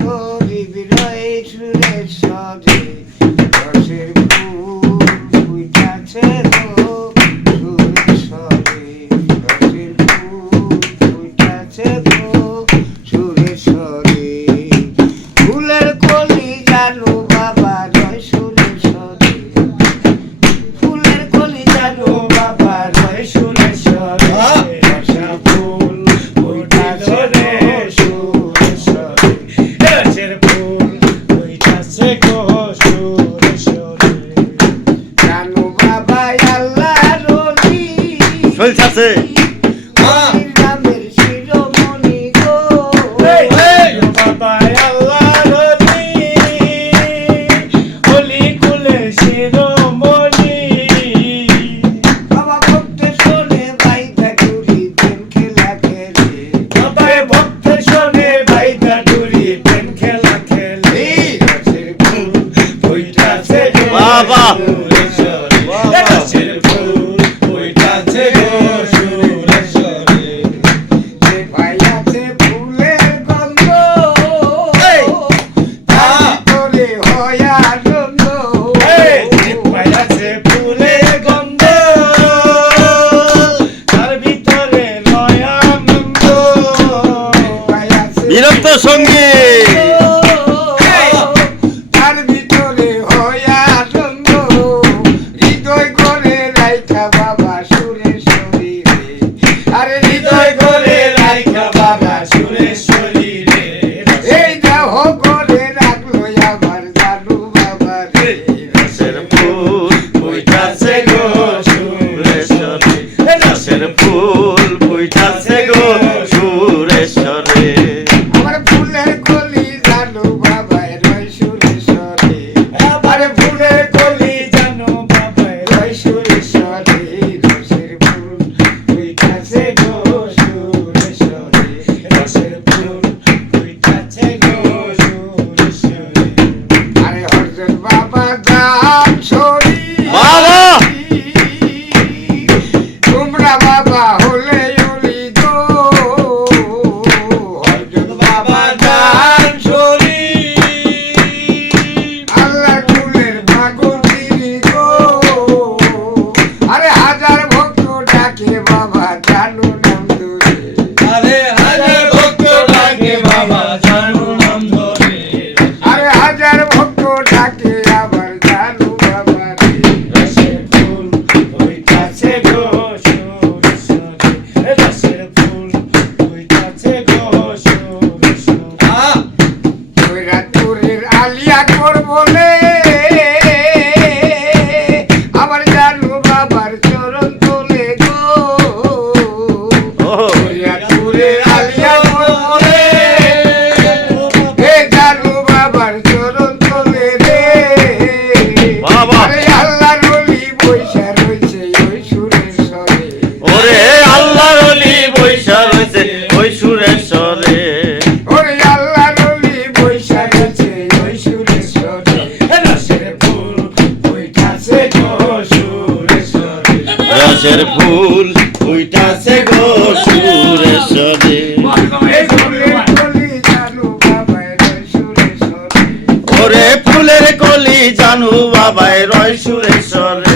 ছড়ি বিরয় সুরেশ্বরে রসের ফুল ফুটাছে গো সুরেশ্বরে রসের ফুল ফুটাছে গো সুরেশ্বরে ফুলের কলি জানো বাবা রয় সুরেশ্বরে ফুলের কলি জানো বাবা রয় সুরেশ্বরে রসের ফুল ফুটাছে রে সুরেশ্বরে রসের ফুল ফুটাছে গো সুরেশ্বরে জানো বাবা আল্লাহর ওলি চলছে নামের শিরোমণি গো বাবা আল্লাহর ওলি ওলি কুলে শিরোমণি বাবা ভক্ত শোনে ভাইটা ডুরি প্রেম খেলা খেলে বাবা ভক্ত শোনে ভাইটা ডুরি প্রেম খেলা খেলে রসের ফুল ফুটাছে গো বাবা। সুরেশ্বরে রসের ফুল ফুটাছে গো সুরেশ্বরে যে ভাই আছে ফুলের গন্ধ তার ভিতরে হয় আনন্দ আছে ফুলের গন্ধ তার ভিতরে লয় আনন্দ ভাই আছে বিরক্ত সঙ্গীত তার ভিতরে হয় আনন্দ হৃদয় করে রাইখা বাবা সুরেশ্বরী রে আরে হৃদয় করে রাইখা বাবা সুরেশ্বরী রে এই দেহ করে রাখলো আমার জানু বাবা রে রসের ফুল ফুটাছে গো সুরেশ্বরে রসের ফুল ফুটাছে গো সুরেশ্বরে আমার ফুলের কলি জানু বাবা রয় সুরেশ্বরে আরে ফুলের কলি জানো বাবা রয় সুরেশ্বরে রসের ফুল ফুটাছে গো সুরেশ্বরে রসের ফুল ফুটাছে গো সুরেশ্বরে আরে অর্জুন বাবা গান ছড়ি বাবা। তোমরা বাবা হলে অলি গো অর্জুন বাবা গান ছড়ি আল্লাহ ফুলের ভাগবতী গো আরে হাজার ভক্ত ডাকে বাবা জানু নাম ধরে আরে হাজার ভক্ত ডাকে বাবা জানু নাম ধরে আরে হাজার ভক্ত ডাকে আবার জানু বাবা রে রসের ফুল ফুটাছে গো সুরেশ্বরে রসের ফুল ফুটাছে গো সুরেশ্বরে ওইরা তোরের আলিয়া কর বলে আবার জানু বাবার চরণ তোলে গো ওইরা তোরের আলিয়া কর বলে হে জানু বাবার চরণ তোলে রে বাবা। আরে আল্লাহ রলি বৈশা রয়েছে ওই সুরেশ্বরে ওরে আল্লাহর ওলি বৈশা রয়েছে ওই সুরেশ্বরে ওরে আল্লাহ রলি বৈশা রয়েছে ওই সুরেশ্বরে রসের ফুল ফুটাছে গো সুরেশ্বরে রসের ফুল ফুটাছে গো সুরেশ্বরে এই ফুলের কলি জানু বাবা রয় সুরেশ্বরে ওরে ফুলের কলি জানু বাবাই রয় সুরেশ্বরে